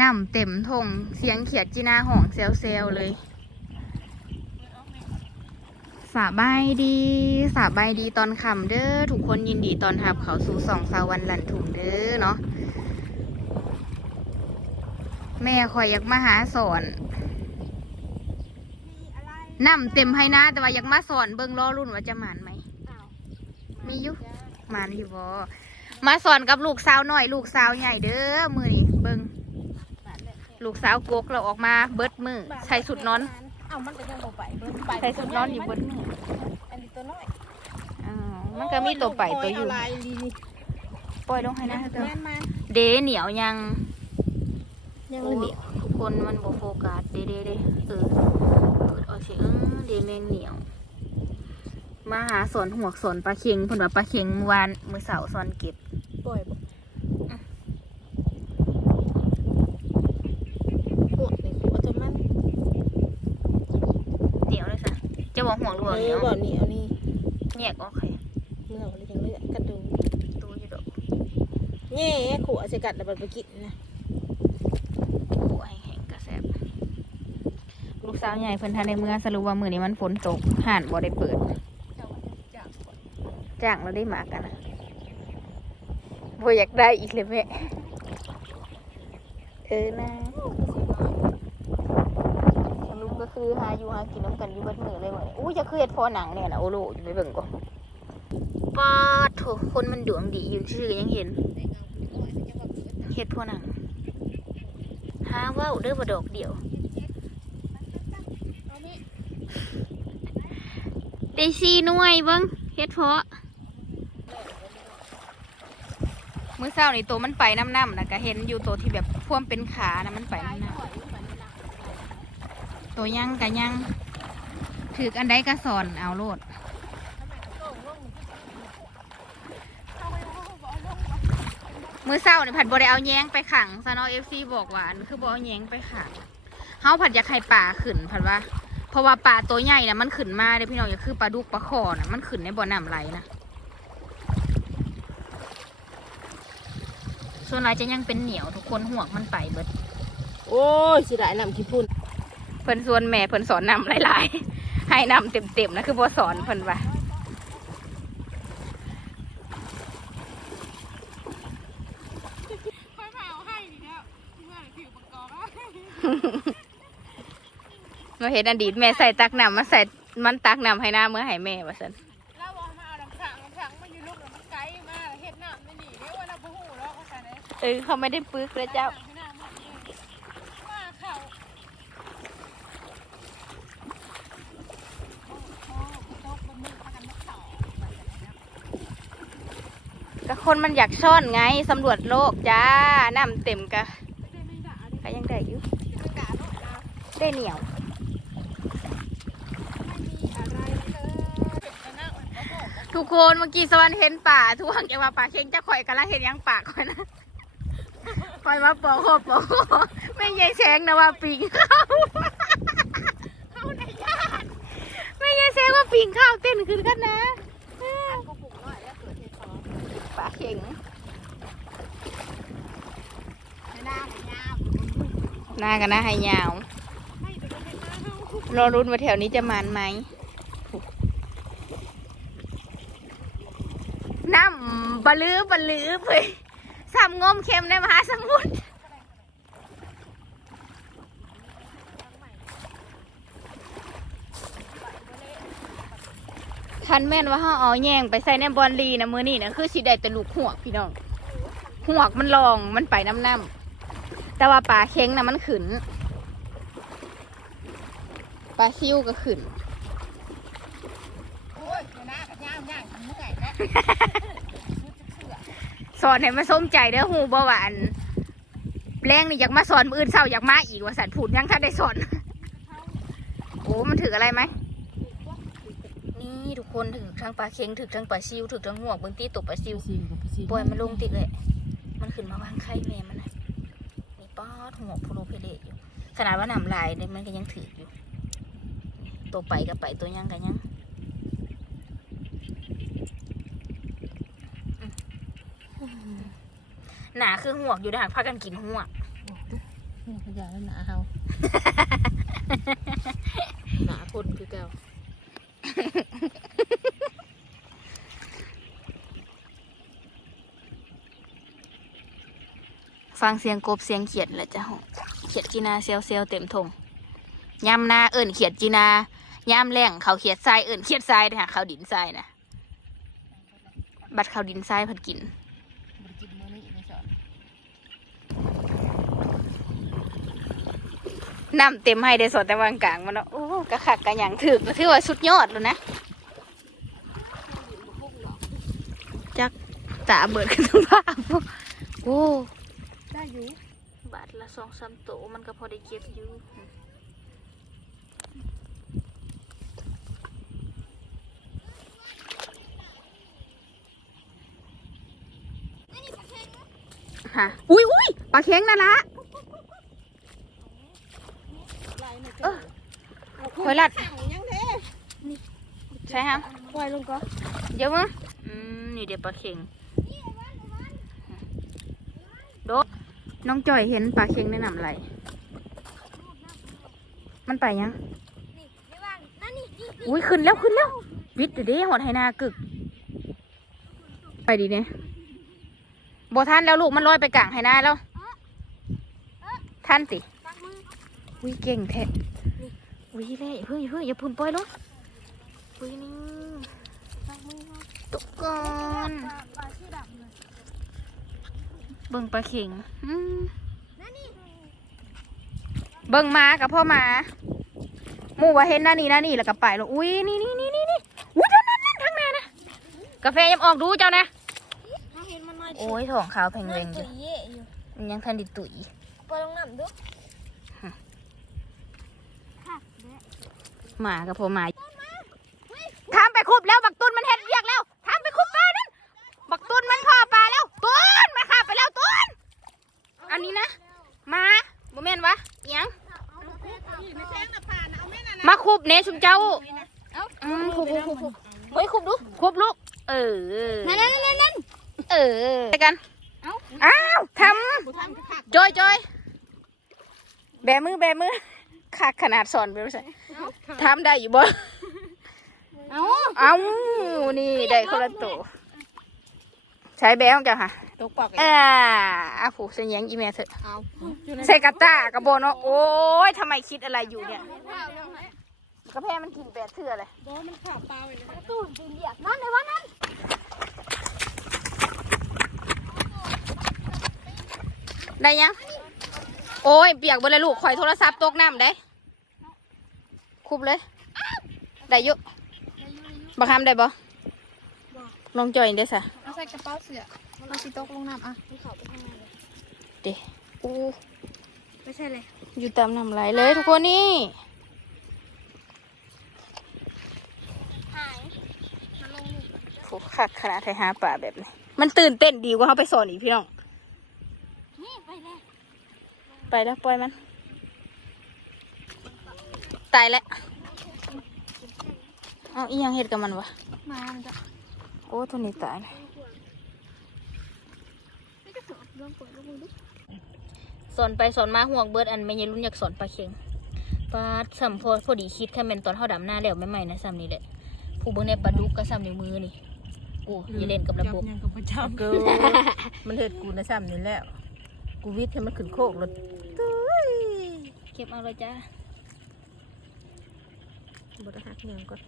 น้ำเต็มทงเสียงเขียดจีนาห่องเซลเซลเลยสบายดีสบายดีตอนค่ำเด้อทุกคนยินดีตอนทับเขาสู่สองสาวันหลันถุงเด้อเนาะแม่คอยอยากมาหาสอนน้ำเต็มให้นะแต่ว่าอยากมาสอนเบิงล้อรุ่นว่าจะหมานไหมมีอยุหมานอยู่บ่มาสอนกับลูกสาวหน่อย ลูกสาวใหญ่เด้อมือนี่เบิง ลูกสาวกกเราออกมาเบิดมือใส่สุดนอนเอ้ามันก็ยังบ่ไปเบิ่งไปใส่สุดนอนอยู่เบิดมืออันนี้ตัวน้อยอ้าวมันก็มีตัวไปตัวอยู่โอะไรดีนี่ปล่อยลงให้นะเธอแม่นมาเดเหนียวยังยังโอ้เหลียวทุกคนมันบ่โฟกัสเดเดเดเออเปิดเอาสิเออเดแมงเหนียวมาหาสอนหวกสอนปลาเค็งเพิ่นว่าปลาเค็งเมื่อวานมื้อเสาร์สอนเก็บปล่อยบ่ปวดนี่ปวดจนมัน เหนียวเลยซะจะ บอกห่วงหรือเอว่าเหนีอยวบ่นี่เอานี่แยกออกใครเมื่อวันนี้ยังเลือกกระดูกตู้อยู่ดอกแง่ขู่อาจจะกัดแล้วมันไปกินนะโอ้ยแห้งกระแสบลูกสาวใหญ่เพิ่นทันในเมืองสรุปว่ามื้อนี้มันฝนตกห่านบ่ได้เปิดจ้างเราได้มากันนะบ่อยากได้อีกเลยแม่เออนะสรุปก็ คือหาอยู่หากินน้ำกันอยู่เบิดมื้อเลยมื้อนี้อู้จะคือเฮ็ดพอหนังเนี่ยนะโอโลอยู่ไปเบิ่งก่อนปาดโถคนมันดวงดีอยู่ชื่อยังเห็นเฮ็ดพวกหนังหาเว่าวเด้อบ่ดอกเดียว ได้สี่หน่วยเบิ่งเฮ็ดเพาะมื้อเช้านี่ตัวมันไปน้ำๆนะก็เห็นอยู่ตัวที่แบบพ่วมเป็นขานะมันไปน้ำๆ ตัวยังกะยังถืออันใดก็สอนเอาโลดมือเศร้าเนี่ยผัดบได้เอาแย้งไปขังซะนาะเอฟซีบอกว่าอันคือบ่เอาแย้งไปขังเฮาผัดอยากให้ป่าขึ้นผัดว่า เพราะว่าป่าตัวใหญ่นะมันขึ้นมาเด้พี่น้องอย่าคือปลาดุกปลาคอนะมันขึ้นในบ่อน้ำไหลนะส่วนลายจะยังเป็นเหนียวทุกคนห่วงมันไปเบิดโอ้ยสิได้นำขี้พุ่น พิ่นส่วนแม่เพิ่นสอนนำหลายๆ ให้นำเต็มๆนะคือบ่สอนเพิ่นว่าค่อยมาเอาให้นี่แล้วเมื่อถือประกอบเราเห็นอดีตแม่ใส่ตักน้ำมันใส่มันตักน้ำให้หน้าเมื่อให้แม่ว่าซั่นเราบอกมาเอาน้ำขังน้ำขังมันอยู่ลูกแล้วมันไกลมากเฮ็ดน้ำไม่หนีเด้ว่าเราบ่ฮู้แล้วว่าซั่นเด้เออเขาไม่ได้ปึกเลยเจ้ามา ก็คนมันอยากซ่อนไงสำรวจโลกจ้าน้ำเต็มกะก็ยังได้อยู่ได้เหนียวทุกคนเมื่อกี้สวรรค์เห็นป่าทวงอย่าว่าป่าเค็งจะข่อยกำลังเห็นยังป่าข่อยนะข่อยมาปอกคอปอกคอไม่ใช่แสงนะว่าปิงเข้าไม่ใช่แสงว่าปิงเข้าเต้นขึ้นกันนะป่า เค็งหน้ากันนะให้ยาว รอรุ่นว่าแถวนี้จะมันไหมน้ำบลือบลือไปสามงมเข็มในมหาสมุทร คันแม่นว่าเขาเอาแยงไปใส่ในบอลลีนะมือนี่นะคือสีได้แต่ลูกหวกพี่น้องหวกมันลองมันไปน้ำน้ำแต่ว่าปลาเค็งนะมันขืนปลาซิวก็ขืนโอ้ยหน้ากับย่างย่างเมื่อยแล้วสอนให้มาส้มใจเด้อหูบ่หวาอันแรงนี่อยากมาสอนมืออื่นเศร้าอยากมาอีกว่าสันผูดยังถ้าได้สอนโอ้มันถืออะไรไหม ทุกคนถือทั้งปลาเค็งถือทั้งปลาซิวถือทั้งหัวกเบื้องตีตกปลาซิวปล่อยมันลงติดเลย มันขึ้นมาวางไข่แม่มันนะนี่ป้าดหัวโพโลเพเลอยู่ ขนาดว่าน้ำลายเนี่ยมันก็ยังถืออยู่ ตัวไปกับไปตัวยังกันยังหนาคือหวกอยู่นะพากันกินหวกอย่าแล้วหนาเฮาหนาคนคือเก่า ฟังเสียงกบเสียงเขียดแหละจ้ะเขียดจีนาเซลเซลเต็มทงยามหนาเอิ่นเขียดจีนายามแรงเขาเขียดทรายเอิ่นเขียดทรายนะเขาดินทรายนะบัดเขาดินทรายพันกินน้ำเต็มให้ได้สดแต่วางกลางมันเนาะโอ้กระขักกระหยังถึกถือว่าสุดยอดเลยนะจักตาเบิดกันทั้งภาพโอ้ ได้อยู่ บาทละสองสามโตมันก็พอได้เก็บอยู่ฮะอุ้ยอุ้ยปลาเค็งนั่นละลายนี่เออคอยลัดยังเด้ใช่ฮะปล่อยลงก็เดี๋ยวมั้งอืมนี่เดี๋ยวปลาเค็งโดะ น้องจอยเห็นปลาเค็งในน้ำไหลมันไปยังอุ้ยขึ้นแล้วขึ้นแล้ว วิทย์เดี๋ยวเด้หอดไหนากึก ไปดีเนี่ยบท่านแล้วลูกมันลอยไปกลางไหนาแล้ว ท่านสิอุ้ยเก่งแท้อุ้ยเล่เพื่อนเพื่อนอย่าพึ่งปล่อยลงอุ้ยนี่ตุกก่อน เบิ่งปลาเข่งอืมเบิ่งหมากับพ่อหมาหมู่ว่าเห็นหน้านี่หน้านี่แล้วก็ไปลงอุ้ยนี่นี่นี่นี่นี่อุ้ยนั่นนั่นนั่นทางหน้านะกาแฟยังออกดูเจ้านะถ้าเห็นมันน้อยโอ้ยท้องขาวแพงเวงอตัยู่วเย่อยู่มันยังทันไดิตุ๋ยปล่อยลงน้ำดูหมากับพ่อหมาทำไปคุบแล้วบักตุนมันเห็ดเรียกแล้วทำไปคุบปลานั่นบักตุนมันพ่อปลาแล้วตุนมาขับไปแล้วตุนอันนี้นะมาโมเมนวะอิหยัง ไม่แซงนะป่านะเอาแม่น่ะนะ มาคุบ เนชุมเจ้าอืมคุบคุบคุบคุบเฮ้ยคุบดูคุบลูกเออนั่นนั่นนั่นนั่นเออไปกันอ้าวทกูทำกระขักำจอยจอยแบมือแบมือขาดขนาดสอนไปไม่ใช่ทำได้อยู่บ่เอาเอานี่ได้คนละตัวใช้แบงจ้ะค่ะตกปากอ่าอาผูกเสียงอีเมลเถอะเอาอยู่ในใส่กระตากระโบเนาะโอ้ยทำไมคิดอะไรอยู่เนี่ย กระแพมันกินแปดเทื่อเลยโดนมันขาบปลาไปเลยตู้ดินเดียกนั่นเลยวะนั่นได้ยัง โอ้ย เปียกหมดเลยลูกข่อยโทรศัพท์ตกน้ำได้คุบเลย ได้อยุบักคำได้บ่ลองจอยได้สะเอาใส่กระเป๋าเสือเอาสิตกลงน้ำอะที่เขาไปข้างในเลยเด้อู้ไม่ใช่เลย อยู่ตามน้ำไหลเลยทุกคนนี่ หายมันลงนี่ โห คักขนาดไทยหาป่าแบบนี้ มันตื่นเต้นดีกว่าเขาไปสอนอีกพี่น้อง นี่ไปเลยไปแล้วปล่อยมัน ตายแล้ว เอาอีหยังเห็ดกับมันวะ มามันจะโอ้ตัวนี้ตายเลยไม่จะสอนลองเปิดลองดูสอนไปสอนมาห่วงเบิดอันไม่ยรุ่นอยากสอนปลาเค็งปลาสัมพอพอดีคิดแค่เป็นตอนเท่าดำหน้าแล้วไม่ใหม่ๆนะซ้ำนี่แหละผู้เบิ่งในปลาดุกก็ซ้ำในมือนี่ กูอย่าเล่นกับระบบยังกับพระเจ้ากูมันเห็ดกูนะซ้ำนี่แหล้วกูวิทย์ให้มันขึ้นโคกรถเก็บเอาเลยจ้าบไดหักเงียงก่อน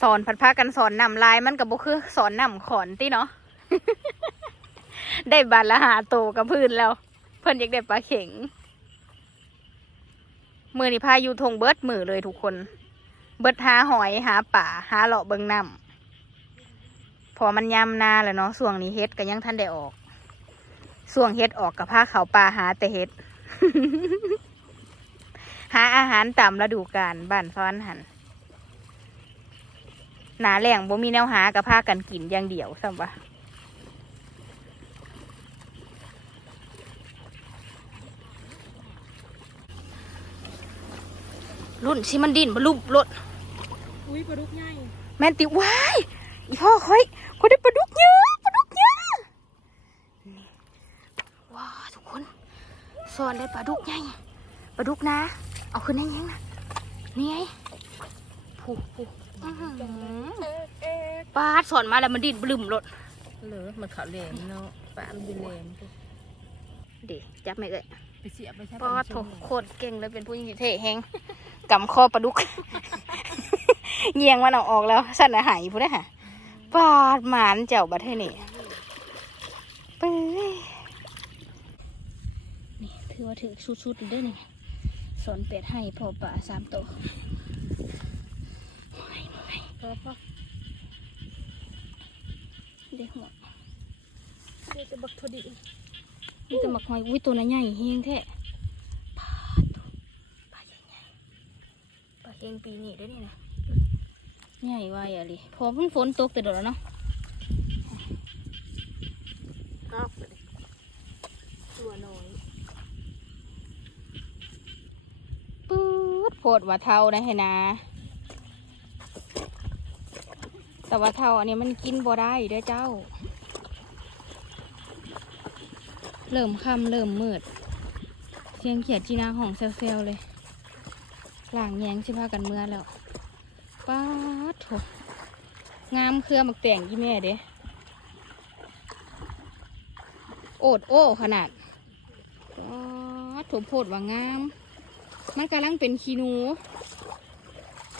สอนผัดพากันสอนนำลายมันกับบุคือสอนนำขอนติเนาะได้บาทละหาโตกับพื้นแล้ว เพิ่นอยากได้ปลาเข็งมือนี่พาอยู่ทงเบิดมือเลยทุกคน เบิดหาหอยหาป่าหาเลาะเบิงน้ำพอมันยำนาแล้วเนาะส่วงนี้เฮ็ดก็ยังท่านได้ออกส่วงเฮ็ดออกกับผ้าเขาวป่าหาแต่เฮ็ด หาอาหารตามฤดูกาลบ้านซ้อนหันหนาแรงบ่มีแนวหากับผ้ากันกินอย่างเดียวซ้ำวะ รุ่นสิมันดินบลุบรถอุ้ยปลาดุกใหญ่แม่นติว้ายอีพ่อคอยคอยได้ปลาดุกเยอะปลาดุกเยอะว้าทุกซ่อนได้ปลาดุกใหญ่ปลาดุกนะ เอาขึ้นให้ยังนะนี่ไงผูกผูกอื้อหือปลาสอนมาแล้วมันดิดบลึมรถเหลือมันเขาแหลมเนาะปลามันเป็นแหลมเด็กจับไม่เอ่ยไปเสียบไปใช่ปอดโถโคตรเก่งเลยเป็นผู้หญิงที่เท่แฮง กำคอปลาดุกเงียงมันเอาออกแล้วสั่นอาหายพูดได้ฮะปาดหมานเจ้าบัดเทนี่ไปเลยนี่ถือว่าถือชุดๆเด้อนี่สอนเป็ดให้พอป่าสามตัวโอ้ยเมื่อยพอพอเด็กหัวเดี๋ยวจะบักพอดีนี่จะมาคอยอุ้ยตัวนั้นใหญ่เฮงแท้ปาดตัวปลาใหญ่ใหญ่ ปลาเฮงปีนี้ได้อนี่นะใหญ่ไวอะลิพอเพิ่งฝนตกแต่เดยวแล้วเนาะกอกเลยตัวน้อยปื๊ดโพดว่าเท่าได้ให้นะ แต่ว่าเท่าอันนี้มันกินบ่ได้เด้อเจ้า เริ่มค่ำเริ่มมืดเสียงเขียดจีนาของเซลๆเลย หลังแยงสิพากันเมื่อแล้วป้าดโถงามเครือมักแต่งยี่แม่เด้โอดโอ้ขนาดป้าดโถโพดว่างาม มันกำลังเป็นคีนู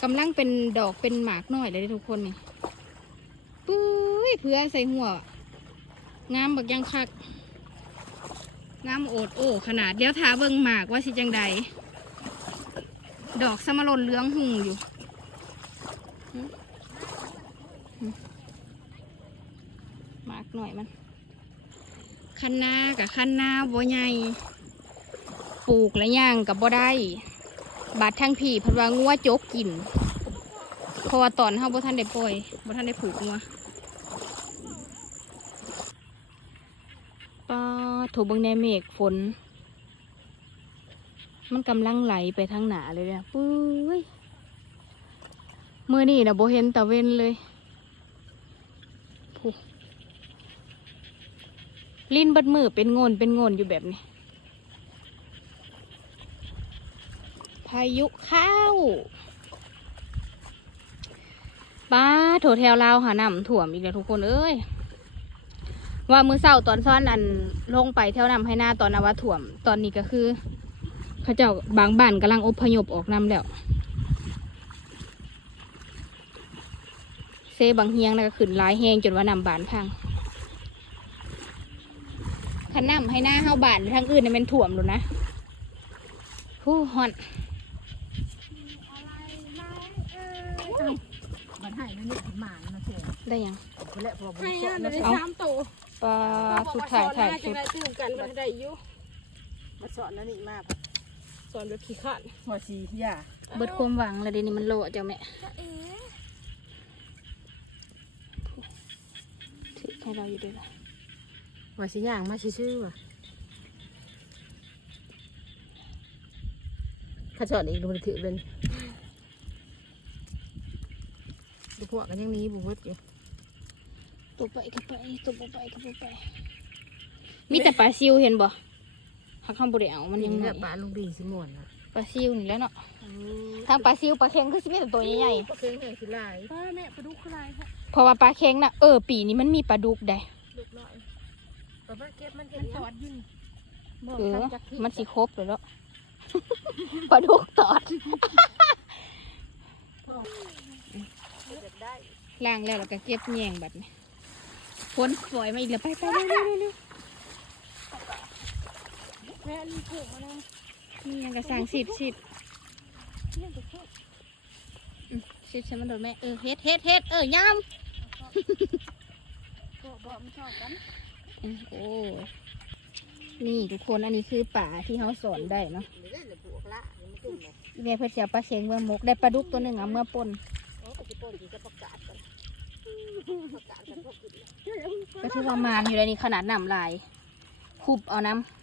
กำลังเป็นดอกเป็นหมากน้อยเลยทุกคนนี่ปุ้ยเพื่อใส่หัว งามบักยังคักงามโอดโอ้ขนาดเดี๋ยวทาเบิ่งหมากว่าสิจังใด ดอกสมรนเหลืองหุ่งอยู่มากหน่อยมัน คันนากับคันนาบัวใหญ่ปลูกและย่างกับบ่ได้ บาดทั้งพี่เพันวางัวโจกกินเพราะว่าตอนเฮาบ่ทันได้ปล่อยบ่ทันได้ผูกงัวป้าถูเบิ่งในเมฆฝน มันกำลังไหลไปทางหนาเลยเนี่ยปุ้ยเมื่อนี่นะโบเห็นตะเวนเลยผู้ลิ้นบัดมือเป็นโงนเป็นโงนอยู่แบบนี้ พายุเข้าป้าโถแถวลาวหาน้ำถ่วมอีกแล้วทุกคนเอ้ยว่ามือเศร้าตอนซ้อนอันลงไปแถวน้ำให้หน้าตอนนว่าถ่วม ตอนนี้ก็คือ ขาเจ้าบางบ้านกำลังอพยพออกน้ำแล้วเซบางเฮียงนะก็ขึ้นหลายแหงจนว่าน้ำบานพังขันน้ำให้หน้าเฮาบานทางอื่นเนี่ยมันถ่วมหรือนะฮู้ฮอนมันให้นั่นนี่หมานะเสียได้ยังไปแล้วพอบุญให้สอัอนนได้นะสามตัวปลาสุดถ่ายถ่ายจัสุงดได้ตื่นกันมันได้อยู่มาสอนนั่นนี่มาก สอนแบบขี้ขาดพอชีย่าเบิดความหวังแล้วเดี๋ยวนี้มันโลเจ้าแม่ถือให้เราอยู่ด้วยนะว่าสิย่างมาชื่อๆว่ะข้าสอนอีกดูมันถือเป็นดูพวกกันยังมีบุบอยู่ตัวไปก็ไปตัวบ่ไปก็บ่ไป มีแต่ปลาซิวเห็นบ่ หักข้างบริเอามันมันยัยังงหน่แบอบยปลาลูกดีสิมวนอะปลาซิวนี่แหล้วเนาะทางปลาซิวปลาเค็งคือสิมีแต่ตัวใหญ่ก็เค็งแห่ขี้ลายป้าแม่ไปดูคืออะไรค่ะๆเพราะว่าปลาเค็งน่ะเออปีนี้มันมีปลาดุกได้ดุกหน่อยปลาบ้าเก็บมันมัเห็นนตอดยินเออมันสิครบเลยเนาะปลาดุกตอดได้ล้างแล้วเราก็เก็บแยงบัดนี้ฝนปล่อยมาอีกแล้วไปไปเร็วเร็วเร็วเร็ว แม่ลีผูกมานะนี่ยังกระสังสิบสิบอืมสิบใช่มันโดนแม่เออเฮ็ดเฮ็ดเฮ็ดเออยามก็บอกมันชอบกันอืมโอ้นี่ทุกคนอันนี้คือป่าที่เขาสอนได้เนาะหรือได้หรือปวกละมันจุ่มเลยอีเมเพื่อเสียปลาเชงเมื่อมกได้ปลาดุกตัวหนึ่งเอาเมื่อปนอ๋อปฏิปนที่จะประกาศกันประกาศกันพวกกินก็ถือว่ามานอยู่ในนี้ขนาดน้ำลายคุบเอาน้ำ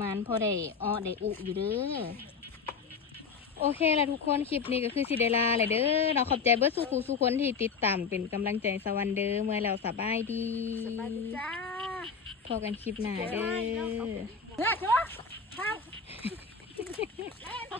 มานพอได้อ้อได้อุอยู่เด้อโอเคแล้วทุกคนคลิปนี้ก็คือสิเดลาเลยเด้อเราะขอบใจเบิร์ดสุขุสุคนที่ติดตามเป็นกำลังใจสวันเด้อเมื่อเราสบายดีสบายดีจ้าพอกันคลิปหน้าเด้อเนี่ยใช่ปะ